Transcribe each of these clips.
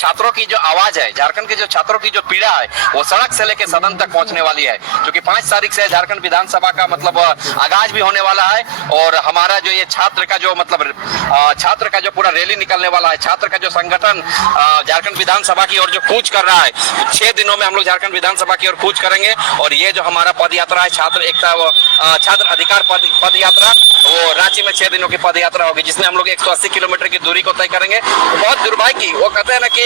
छात्रों की जो आवाज है, झारखंड के जो छात्रों की जो पीड़ा है, वो सड़क से लेकर सदन तक पहुंचने वाली है, क्योंकि 5 तारीख से झारखंड विधानसभा का मतलब आगाज भी होने वाला है। और हमारा जो ये छात्र का जो मतलब छात्र का जो पूरा रैली निकलने वाला है, छात्र का जो संगठन झारखंड विधानसभा की ओर जो कूच कर रहा है, 6 दिनों में हम लोग झारखंड विधानसभा की ओर कूच करेंगे। और ये जो हमारा पद यात्रा है, छात्र एकता छात्र अधिकार पद यात्रा, वो रांची में 6 दिनों की पद यात्रा होगी, जिसमें हम लोग 180 किलोमीटर की दूरी को तय करेंगे। बहुत दुर्भाग्य की वो कहते हैं ना कि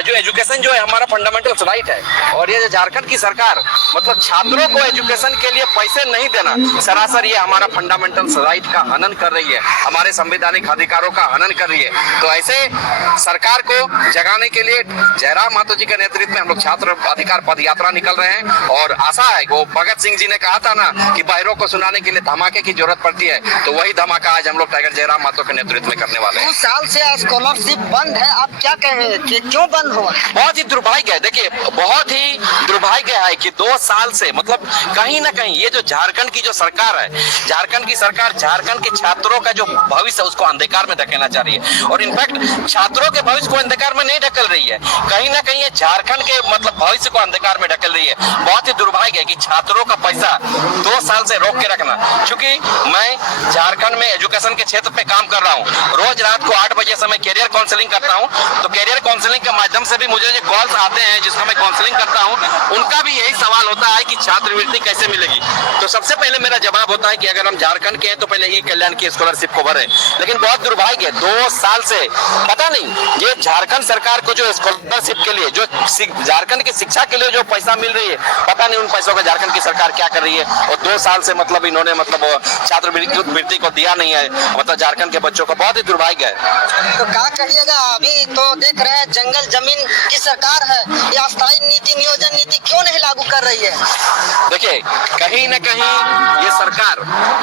जो एजुकेशन जो है हमारा फंडामेंटल राइट है, और ये जो झारखंड की सरकार मतलब छात्रों को एजुकेशन के लिए पैसे नहीं देना, सरासर ये हमारा फंडामेंटल राइट का हनन कर रही है, हमारे संवैधानिक अधिकारों का हनन कर रही है। तो ऐसे सरकार को जगाने के लिए जयराम मातो जी के नेतृत्व में हम लोग छात्र अधिकार पद यात्रा निकल रहे हैं। और आशा है, वो भगत सिंह जी ने कहा था ना कि बहरों को सुनाने के लिए धमाके की जरूरत पड़ती है, तो वही धमाका आज हम लोग टाइगर जयराम मातो के नेतृत्व में करने वाले हैं। 2 साल से स्कॉलरशिप बंद है, आप क्या कहें कि क्यों बंद हुआ? बहुत ही दुर्भाग्य है, देखिए बहुत ही दुर्भाग्य है कि 2 साल से मतलब कहीं ना कहीं ये जो झारखंड की जो सरकार है, झारखंड की सरकार झारखंड के छात्रों का जो भविष्य है उसको अंधकार में धकेलना चाह रही है। और इनफैक्ट छात्रों के भविष्य को अंधकार में नहीं ढकेल रही है, कहीं ना कहीं ये झारखंड के मतलब भविष्य को अंधकार में ढकेल रही है। बहुत ही दुर्भाग्य है कि छात्रों का पैसा 2 साल से रोक के रखना। क्योंकि मैं झारखंड में एजुकेशन के क्षेत्र पे काम कर रहा हूँ, रोज रात को 8 बजे से मैं कैरियर काउंसलिंग करता हूँ, तो कैरियर काउंसलिंग के माध्यम से भी मुझे जो कॉल्स आते हैं जिसका मैं काउंसलिंग करता हूँ, उनका भी यही सवाल होता है कि छात्रवृत्ति कैसे मिलेगी। तो सबसे पहले मेरा जवाब होता है कि अगर हम झारखंड के हैं तो पहले ई कल्याण की स्कॉलरशिप को भरें। लेकिन बहुत दुर्भाग्य है, 2 साल से पता नहीं ये झारखंड सरकार को जो स्कॉलरशिप के लिए जो झारखंड की शिक्षा के लिए जो पैसा मिल रही है, पता नहीं उन पैसों का झारखंड की सरकार क्या कर रही है। और 2 साल से मतलब इन्होंने मतलब छात्रवृत्ति को दिया नहीं है, मतलब झारखंड के बच्चों को, बहुत ही दुर्भाग्य है। तो क्या कहिएगा, अभी तो देख रहे हैं जंगल जमीन की सरकार है, ये अस्थायी नीति नियोजन नीति क्यों नहीं लागू कर रही है? देखिए कहीं ना कहीं ये सरकार,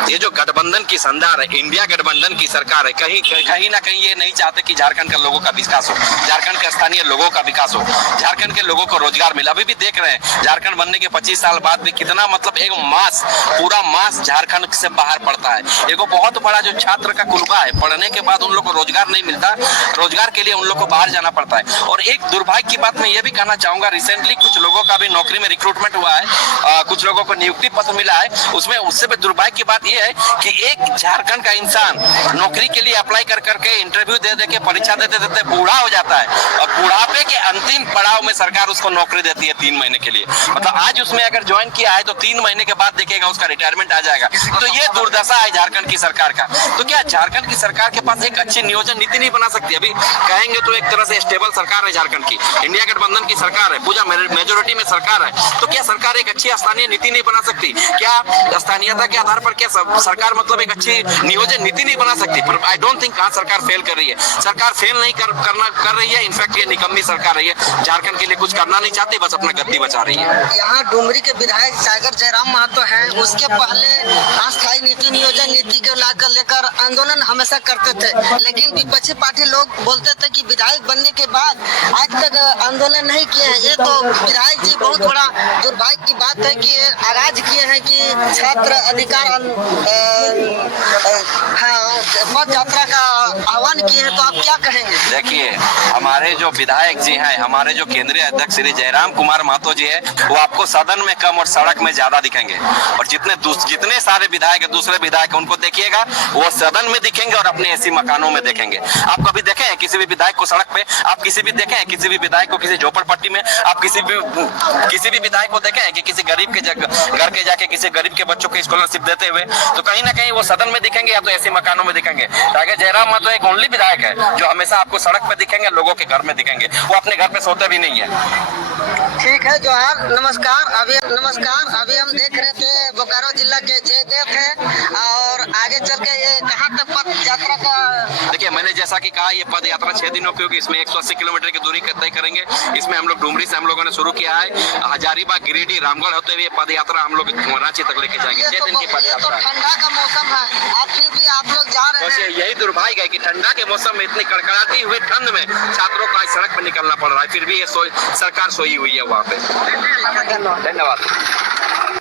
ये जो गठबंधन की संदार है, इंडिया गठबंधन की सरकार है, कहीं ना कहीं ये नहीं चाहते कि झारखंड के लोगों का विकास हो, झारखंड के स्थानीय लोगों का विकास हो, झारखंड के लोगों को रोजगार मिले। अभी भी देख रहे हैं झारखंड बनने के 25 साल बाद भी कितना मतलब एक मास, पूरा मास झारखंड से बाहर पड़ता है। एक बहुत बड़ा जो छात्र का कुलबा है, पढ़ने के बाद उन लोग को रोजगार नहीं मिलता, रोजगार के लिए उन लोग को बाहर जाना पड़ता है। और एक दुर्भाग्य की बात मैं ये भी कहना चाहूंगा, रिसेंटली कुछ लोगों का भी नौकरी में रिक्रूटमेंट हुआ है, कुछ लोगों को नियुक्ति पत्र मिला है, उसमें उससे भी दुर्भाग्य की बात यह है कि एक झारखंड का इंसान नौकरी के लिए अप्लाई कर करके इंटरव्यू दे के परीक्षा देते देते बूढ़ा हो जाता है, और बुढ़ापे के अंतिम पड़ाव में सरकार उसको नौकरी देती है 3 महीने के लिए। मतलब आज उसमें अगर ज्वाइन किया है तो 3 महीने के बाद देखेगा उसका रिटायरमेंट आ जाएगा। तो ये दुर्दशा है झारखंड की सरकार का। तो क्या झारखंड की सरकार के पास एक अच्छी नियोजन नीति नहीं बना सकती? अभी कहेंगे तो एक तरह से स्टेबल सरकार है झारखंड की, इंडिया गठबंधन की सरकार है, पूजा मेजोरिटी में सरकार है, तो क्या सरकार एक अच्छी स्थानीय नीति नहीं बना सकती? क्या स्थानीयता के आधार पर क्या सरकार मतलब एक अच्छी नियोजन नीति नहीं बना सकती? पर आई डोंट थिंक कहाँ सरकार फेल कर रही है, सरकार फेल नहीं कर रही है। इनफैक्ट ये निकम्मी सरकार रही है, झारखंड के लिए कुछ करना नहीं चाहती, बस अपना गद्दी बचा रही है। यहाँ डुमरी के विधायक टाइगर जयराम महतो हैं, उसके पहले अस्थायी नीति नियोजन नीति को लेकर आंदोलन हमेशा करते थे, लेकिन विपक्षी पार्टी लोग बोलते थे कि विधायक बनने के बाद आज तक आंदोलन नहीं किए हैं। ये तो विधायक जी बहुत बड़ा दुर्भाग्य की बात है कि आगाज किए हैं कि छात्र अधिकार पद यात्रा का आह्वान किए हैं, तो आप क्या कहेंगे? देखिए हमारे जो विधायक जी हैं, हमारे जो केंद्रीय अध्यक्ष श्री जयराम कुमार महतो जी है, वो आपको सदन में कम और सड़क में ज्यादा दिखेंगे। और जितने सारे विधायक है, दूसरे विधायक उनको देखिएगा वो सदन में दिखेंगे और अपने ऐसी मकानों में देखेंगे। आप कभी देखे हैं किसी भी विधायक को सड़क पे? आप किसी भी देखे हैं किसी भी विधायक को किसी झोपड़पट्टी में? आप किसी भी विधायक को देखे हैं कि किसी गरीब के घर के जाके किसी गरीब के बच्चों को स्कॉलरशिप देते हुए? तो कहीं ना कहीं वो सदन में दिखेंगे या तो ऐसी मकानों में दिखेंगे। टाइगर जयराम महतो एक ओनली विधायक है जो हमेशा आपको सड़क पे दिखेंगे, लोगों के घर में दिखेंगे, वो अपने घर पे सोते भी नहीं है। ठीक है जोहार, नमस्कार। अभी हम देख रहे थे बोकारो जिला के जयदेव है, और आगे चल के ये कहाँ तक पद यात्रा का? देखिए मैंने जैसा कि कहा, ये पद यात्रा 6 दिनों की होगी, इसमें 180 किलोमीटर की दूरी तय करेंगे। इसमें हम लोग डुमरी से हम लोगों ने शुरू किया है, हजारीबाग, गिरिडीह, रामगढ़ होते हुए पद यात्रा हम लोग रांची तक लेके जाएंगे। 6 दिन की पद यात्रा। तो ठंडा का मौसम है, आप फिर भी आप लोग जा रहे हैं। यही दुर्भाग्य है कि ठंडा के मौसम में इतनी कड़कड़ाती हुई ठंड में छात्रों को आज सड़क पर निकलना पड़ रहा है, फिर भी ये सरकार सोई हुई है वहाँ पे। धन्यवाद। धन्यवाद।